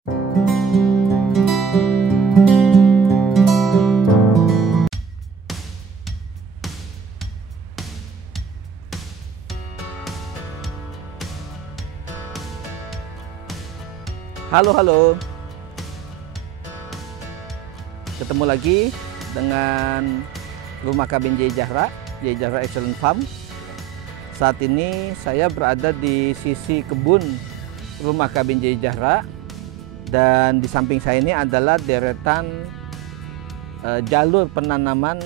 Halo, halo. Ketemu lagi dengan Rumah Kabin J. Zahra Excellent Farm. Saat ini saya berada di sisi kebun Rumah Kabin J. Zahra, dan di samping saya ini adalah deretan jalur penanaman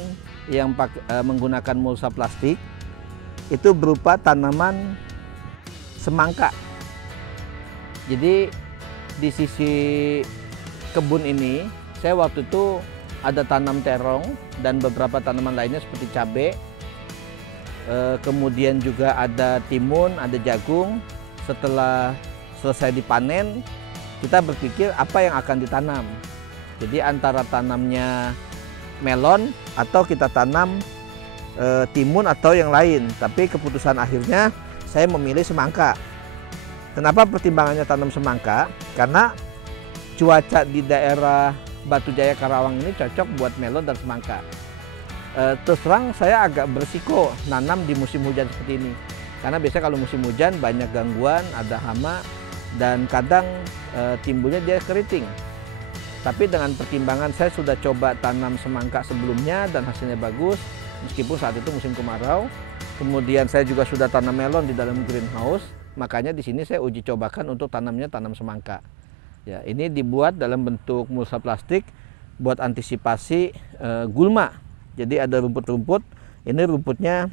yang menggunakan mulsa plastik. Itu berupa tanaman semangka. Jadi di sisi kebun ini saya waktu itu ada tanam terong dan beberapa tanaman lainnya seperti cabai, kemudian juga ada timun, ada jagung. Setelah selesai dipanen, kita berpikir apa yang akan ditanam. Jadi antara tanamnya melon atau kita tanam timun atau yang lain, tapi keputusan akhirnya saya memilih semangka. Kenapa pertimbangannya tanam semangka? Karena cuaca di daerah Batu Jaya Karawang ini cocok buat melon dan semangka. Terus terang saya agak berisiko nanam di musim hujan seperti ini. Karena biasanya kalau musim hujan banyak gangguan, ada hama, dan kadang timbulnya dia keriting. Tapi dengan pertimbangan saya sudah coba tanam semangka sebelumnya dan hasilnya bagus, meskipun saat itu musim kemarau. Kemudian saya juga sudah tanam melon di dalam greenhouse. Makanya di sini saya uji cobakan untuk tanam semangka. Ya, ini dibuat dalam bentuk mulsa plastik buat antisipasi gulma. Jadi ada rumput-rumput, ini rumputnya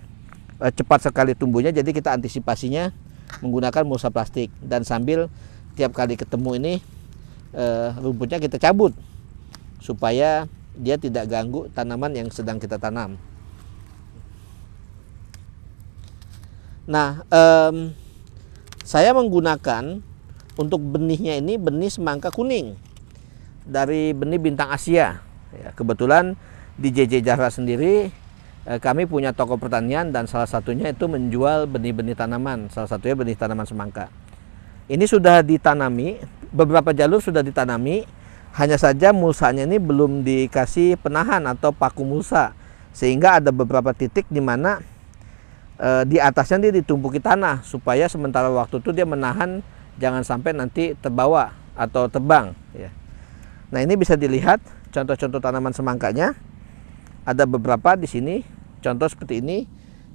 cepat sekali tumbuhnya, jadi kita antisipasinya menggunakan mulsa plastik. Dan sambil tiap kali ketemu ini rumputnya kita cabut supaya dia tidak ganggu tanaman yang sedang kita tanam. Nah, saya menggunakan untuk benihnya ini benih semangka kuning dari benih bintang Asia. Ya, kebetulan di JJ Zahra sendiri kami punya toko pertanian dan salah satunya itu menjual benih-benih tanaman. Salah satunya benih tanaman semangka. Ini sudah ditanami, beberapa jalur sudah ditanami. Hanya saja mulsanya ini belum dikasih penahan atau paku mulsa, sehingga ada beberapa titik di mana di atasnya dia ditumpuki tanah supaya sementara waktu itu dia menahan jangan sampai nanti terbawa atau terbang. Ya. Nah, ini bisa dilihat contoh-contoh tanaman semangkanya. Ada beberapa di sini, contoh seperti ini.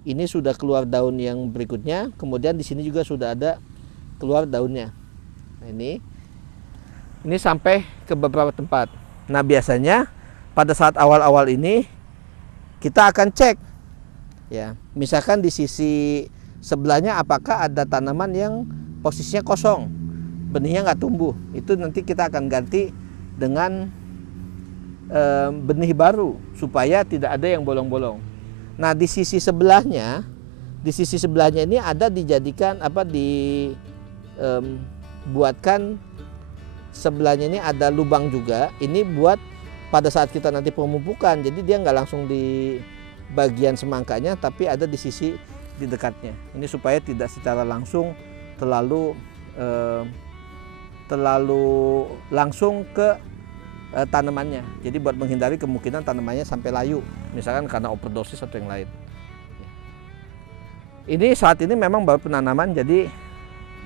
Ini sudah keluar daun yang berikutnya. Kemudian di sini juga sudah ada keluar daunnya. Nah, ini sampai ke beberapa tempat. Nah, biasanya pada saat awal-awal ini kita akan cek. Ya, misalkan di sisi sebelahnya apakah ada tanaman yang posisinya kosong, benihnya nggak tumbuh, itu nanti kita akan ganti dengan benih baru supaya tidak ada yang bolong-bolong. Nah, di sisi sebelahnya ini ada dijadikan buatkan sebelahnya ini ada lubang juga. Ini buat pada saat kita nanti pemupukan, jadi dia nggak langsung di bagian semangkanya, tapi ada di sisi di dekatnya. Ini supaya tidak secara langsung terlalu langsung ke tanamannya. Jadi buat menghindari kemungkinan tanamannya sampai layu, misalkan karena overdosis atau yang lain. Ini saat ini memang baru penanaman, jadi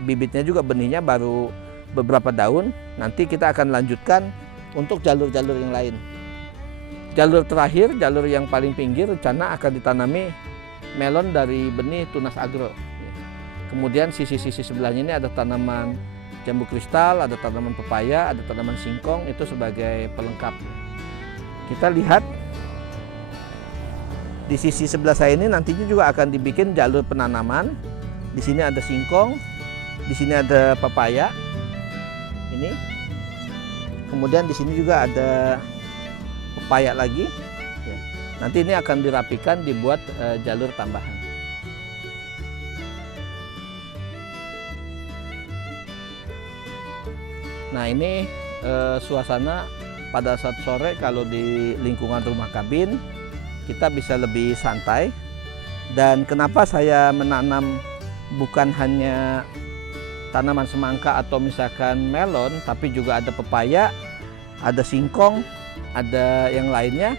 bibitnya juga benihnya baru beberapa daun. Nanti kita akan lanjutkan untuk jalur-jalur yang lain. Jalur terakhir, jalur yang paling pinggir, rencana akan ditanami melon dari benih Tunas Agro. Kemudian sisi-sisi sebelahnya ini ada tanaman jambu kristal, ada tanaman pepaya, ada tanaman singkong, itu sebagai pelengkap. Kita lihat di sisi sebelah saya ini nantinya juga akan dibikin jalur penanaman. Di sini ada singkong, di sini ada pepaya. Ini. Kemudian di sini juga ada pepaya lagi. Ya. Nanti ini akan dirapikan, dibuat jalur tambahan. Nah, ini suasana pada saat sore kalau di lingkungan rumah kabin kita bisa lebih santai. Dan kenapa saya menanam bukan hanya tanaman semangka atau misalkan melon, tapi juga ada pepaya, ada singkong, ada yang lainnya.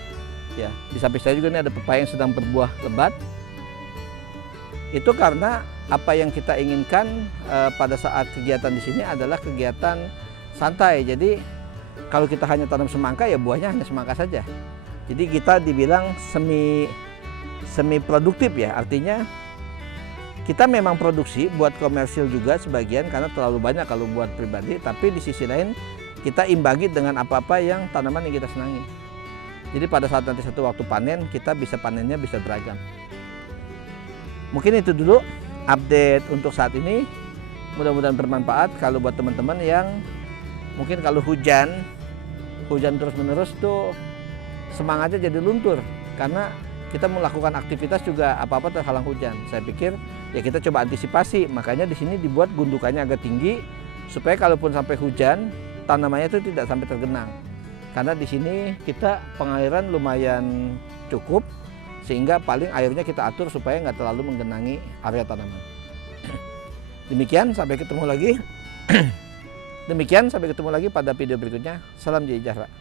Ya, di samping saya juga ini ada pepaya yang sedang berbuah lebat. Itu karena apa yang kita inginkan pada saat kegiatan di sini adalah kegiatan santai. Jadi kalau kita hanya tanam semangka, ya buahnya hanya semangka saja. Jadi kita dibilang semi produktif ya, artinya kita memang produksi buat komersil juga sebagian karena terlalu banyak kalau buat pribadi, tapi di sisi lain kita imbangi dengan apa-apa yang tanaman yang kita senangi. Jadi pada saat nanti satu waktu panen, kita bisa panennya bisa beragam. Mungkin itu dulu update untuk saat ini. Mudah-mudahan bermanfaat kalau buat teman-teman yang mungkin kalau hujan terus-menerus tuh semangatnya jadi luntur karena kita melakukan aktivitas juga apa-apa terhalang hujan. Saya pikir ya kita coba antisipasi, makanya di sini dibuat gundukannya agak tinggi supaya kalaupun sampai hujan tanamannya itu tidak sampai tergenang. Karena di sini kita pengairan lumayan cukup sehingga paling airnya kita atur supaya nggak terlalu menggenangi area tanaman. Demikian, sampai ketemu lagi. Demikian, sampai ketemu lagi pada video berikutnya. Salam sejahtera.